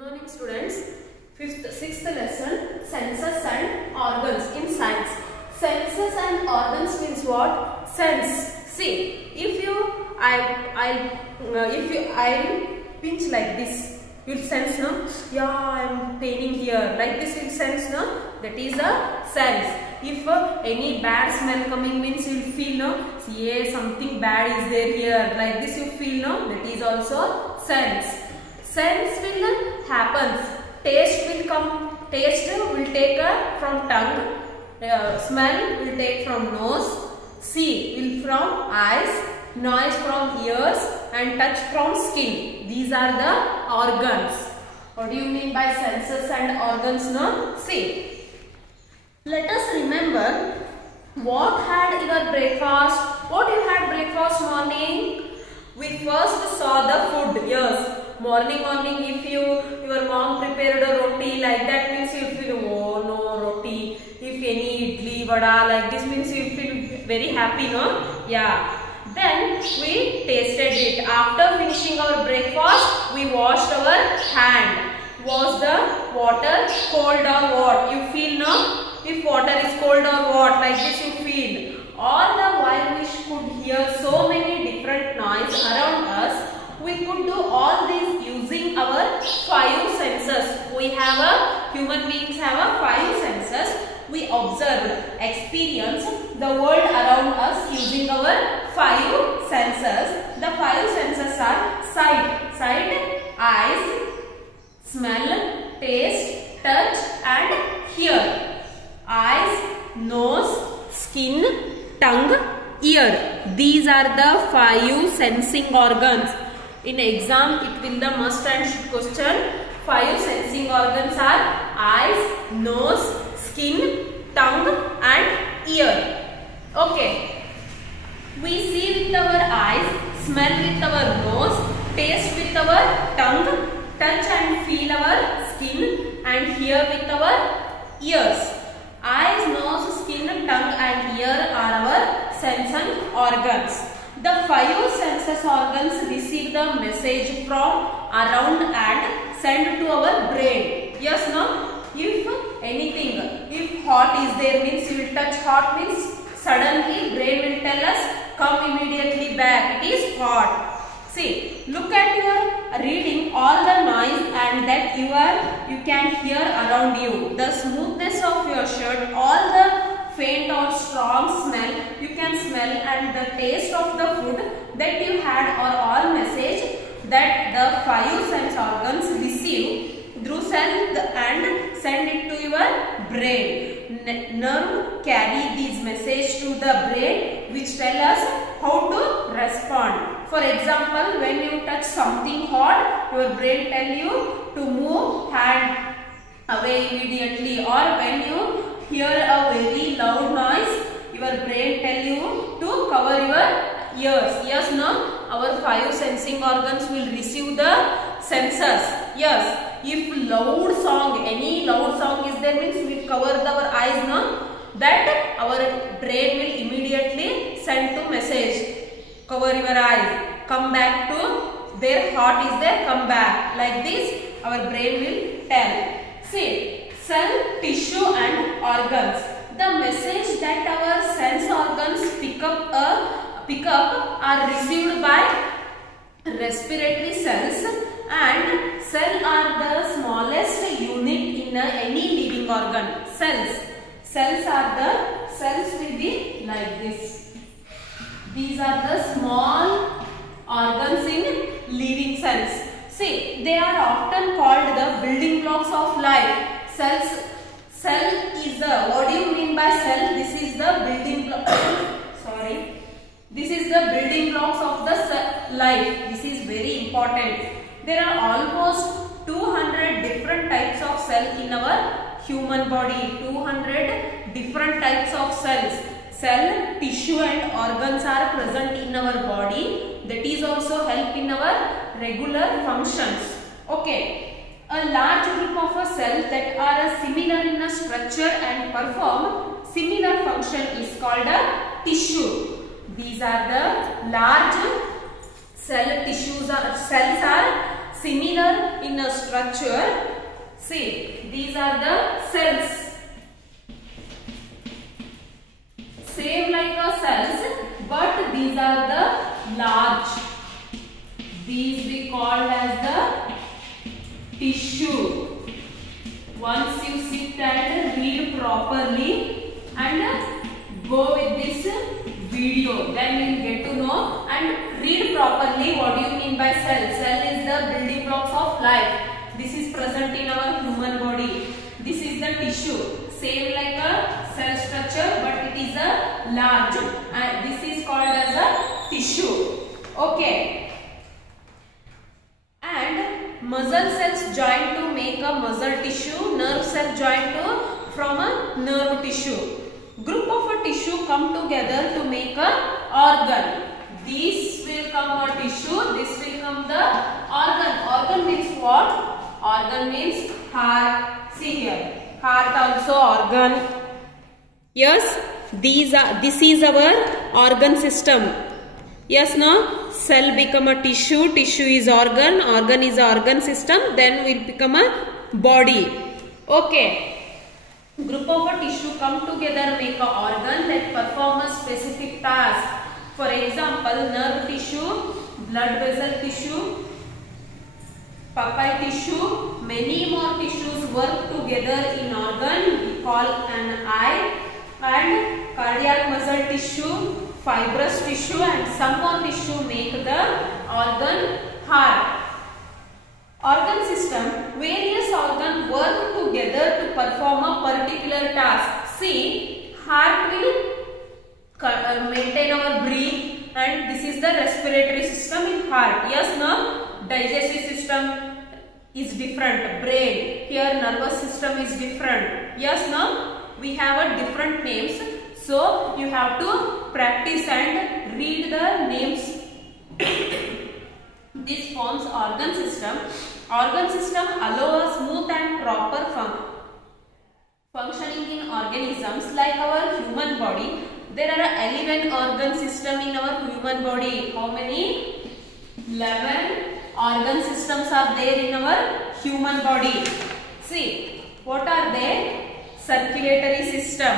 Morning students, sixth lesson, senses and organs in science. Senses and organs means what? Sense. See, if I pinch like this, you'll sense, no? Yeah, I'm paining here. Like this, you'll sense, no? That is a sense. If any bad smell coming means you'll feel, no? Yeah, something bad is there here. Like this, you feel, no? That is also sense. Sense will happen. Taste will come. Taste will take from tongue. Smell will take from nose. See will from eyes. Noise from ears, and touch from skin. These are the organs. What do you mean by senses and organs? No? See. Let us remember what had your breakfast. What you had breakfast morning? We first saw the food. Yes. Morning if your mom prepared a roti, like that means you feel, oh no, roti. If any idli, vada, like this means you feel very happy, no? Yeah. Then we tasted it. After finishing our breakfast, we washed our hand. Was the water cold or what? You feel, no? If water is cold or what, like this you feel. All the while we could hear so many different noise around us. We could do all this using our five senses. Human beings have five senses. We observe, experience the world around us using our five senses. The five senses are sight, eyes, smell, taste, touch and hear. Eyes, nose, skin, tongue, ear. These are the five sensing organs. In exam, it will the must and should question. Five sensing organs are eyes, nose, skin, tongue and ear. Okay. We see with our eyes, smell with our nose, taste with our tongue, touch and feel our skin and hear with our ears. Eyes, nose, skin, tongue and ear are our sense organs. The five senses organs receive the message from around and send to our brain. Yes, no? If anything, if hot is there means you will touch hot means suddenly brain will tell us come immediately back. It is hot. See, look at your reading all the noise and that you can hear around you. The smoothness of your shirt, all the faint or strong smell you can smell and the taste of the food that you had are all message that the five sense organs receive through sense and send it to your brain. Nerve carry these message to the brain which tell us how to respond. For example, when you touch something hot, your brain tell you to move hand away immediately, or when you hear a very loud noise, your brain tell you to cover your ears. Yes, no? Our five sensing organs will receive the senses. Yes. If loud song, any loud song is there means we cover our eyes, no? That our brain will immediately send to message. Cover your eyes. Come back to where hot is there, come back. Like this, our brain will tell. See, cell, tissue and organs. The message that our sense organs pick up are received by respiratory cells, and cells are the smallest unit in any living organ. Cells will be like this. These are the small organs in living cells. See, they are often called the building blocks of life. Cell is the, what do you mean by cell? This is the building block. Sorry. This is the building blocks of the life. This is very important. There are almost 200 different types of cells in our human body. 200 different types of cells. Cell, tissue and organs are present in our body. That is also help in our regular functions. Okay. A large group of a cells that are similar in a structure and perform similar function is called a tissue. These are the large cells are similar in a structure. See, these are the cells. Same like a cells, but these are the large. These we called as the tissue. Once you sit and read properly and go with this video, then you will get to know and read properly what do you mean by cell. Cell is the building blocks of life. This is present in our human body. This is the tissue. Same like a cell structure, but it is a large, and this is called as a tissue. Okay. And muscle cells join to make a muscle tissue. Nerve cell join to from a nerve tissue. Group of a tissue come together to make a organ. This will come a tissue. This will come the organ. Organ means what? Organ means heart. See here. Heart also organ. Yes, this is our organ system. Yes, no? Cell become a tissue, tissue is organ, organ is organ system, then will become a body. Okay. Group of a tissue come together make a organ that perform a specific task. For example, nerve tissue, blood vessel tissue, Papilla tissue, many more tissues work together in organ we call an eye, and cardiac muscle tissue, fibrous tissue, and some more tissue make the organ heart. Organ system, various organs work together to perform a particular task. See, heart will maintain our breath, and this is the respiratory system in heart. Yes, no? Digestive system is different. Brain, here nervous system is different. Yes, no? We have a different names. So, you have to practice and read the names. This forms organ system. Organ system allow a smooth and proper functioning in organisms like our human body. There are 11 organ system in our human body. How many? 11 organ systems are there in our human body. See, what are they? Circulatory system.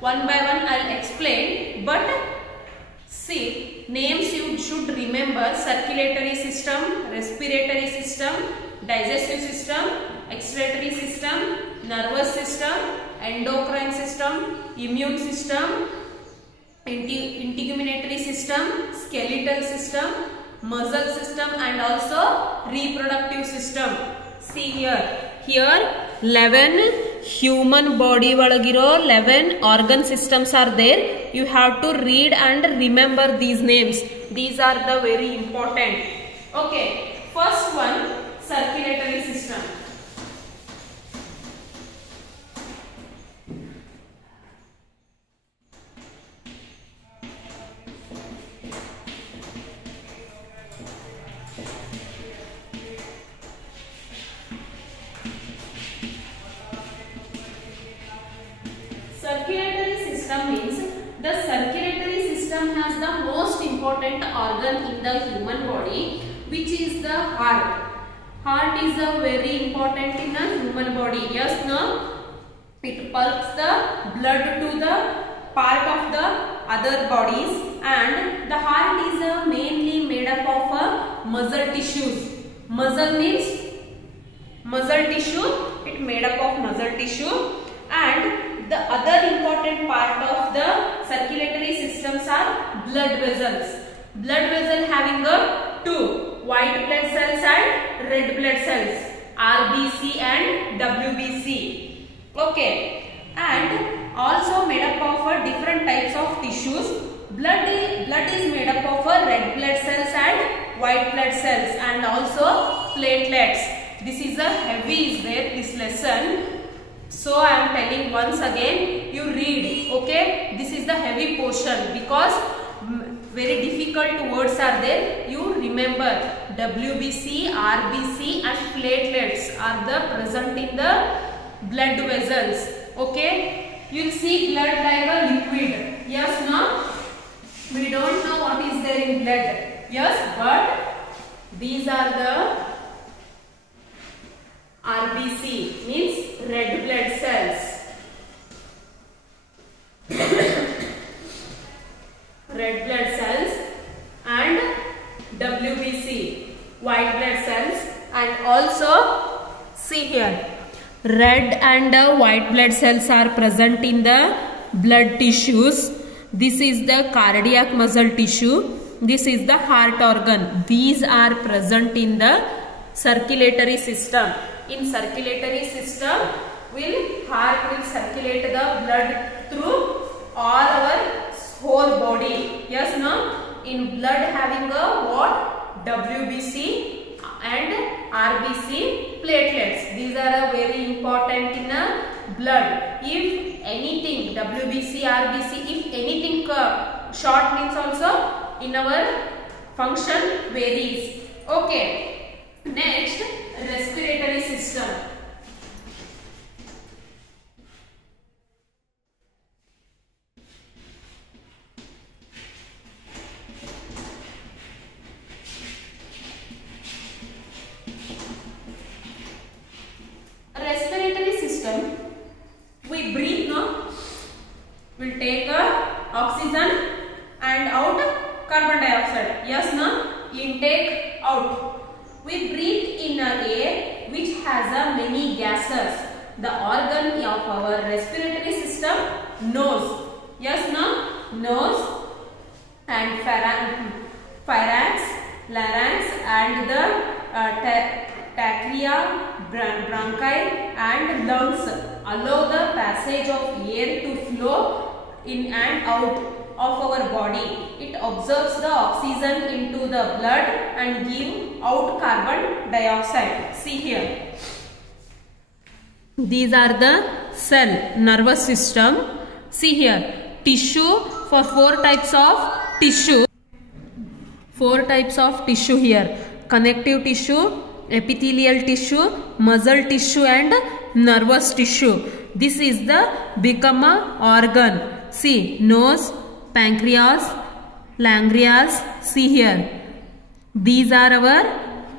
One by one I will explain, but see, names you should remember: circulatory system, respiratory system, digestive system, excretory system, nervous system, endocrine system, immune system, integumentary system, skeletal system, muscle system, and also reproductive system. See here 11 human body ಒಳಗಿರೋ 11 organ systems are there. You have to read and remember these names. These are the very important. Okay, first one, circulatory system. Circulatory system means the circulatory system has the most important organ in the human body, which is the heart. Heart is a very important in a human body. Yes, no? It pumps the blood to the part of the other bodies, and the heart is mainly made up of muscle tissues. Muscle means muscle tissue. It made up of muscle tissue, and the other important part of the circulatory systems are blood vessels. Blood vessel having two, white blood cells and red blood cells, RBC and WBC. Okay, and also made up of different types of tissues. Blood is made up of red blood cells and white blood cells, and also platelets. This is a heavy is there this lesson. So I am telling once again, you read. Okay, this is the heavy portion because very difficult words are there. You remember WBC, RBC and platelets are the present in the blood vessels. Okay, you will see blood like a liquid. Yes, no? We don't know what is there in blood. Yes, but these are the red blood cells. Red blood cells and WBC, white blood cells, and also see here, red and white blood cells are present in the blood tissues. This is the cardiac muscle tissue. This is the heart organ. These are present in the circulatory system. In circulatory system, heart will circulate the blood through all our whole body. Yes, no? In blood having a what? WBC and RBC platelets. These are very important in a blood. If anything, WBC, RBC, if anything short means also in our function varies. Okay. Next, respiratory system. Respiratory system, we breathe, no? We'll take oxygen and out carbon dioxide. Yes, no? Intake, out. We breathe in an air which has many gases. The organ of our respiratory system, nose. Yes, no? Nose and pharynx, larynx, and the trachea, bronchi and lungs allow the passage of air to flow in and out of our body. It absorbs the oxygen into the blood and give out carbon dioxide. See here. These are the cell, nervous system. See here. Tissue, for 4 types of tissue. 4 types of tissue here. Connective tissue, epithelial tissue, muscle tissue and nervous tissue. This is the become a organ. See, nose, pancreas, pancreas. See here. These are our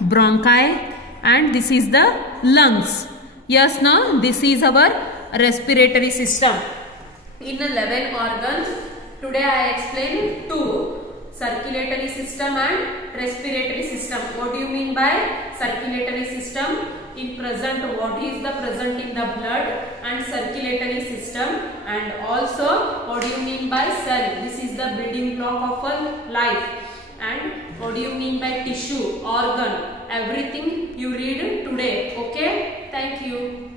bronchi and this is the lungs. Yes, no? This is our respiratory system. In 11 organs, today I explained 2. Circulatory system and respiratory system. What do you mean by circulatory system? In present, what is the present in the blood and circulatory system, and also what do you mean by cell? This is the building block of a life. And what do you mean by tissue, organ? Everything you read today. Okay? Thank you.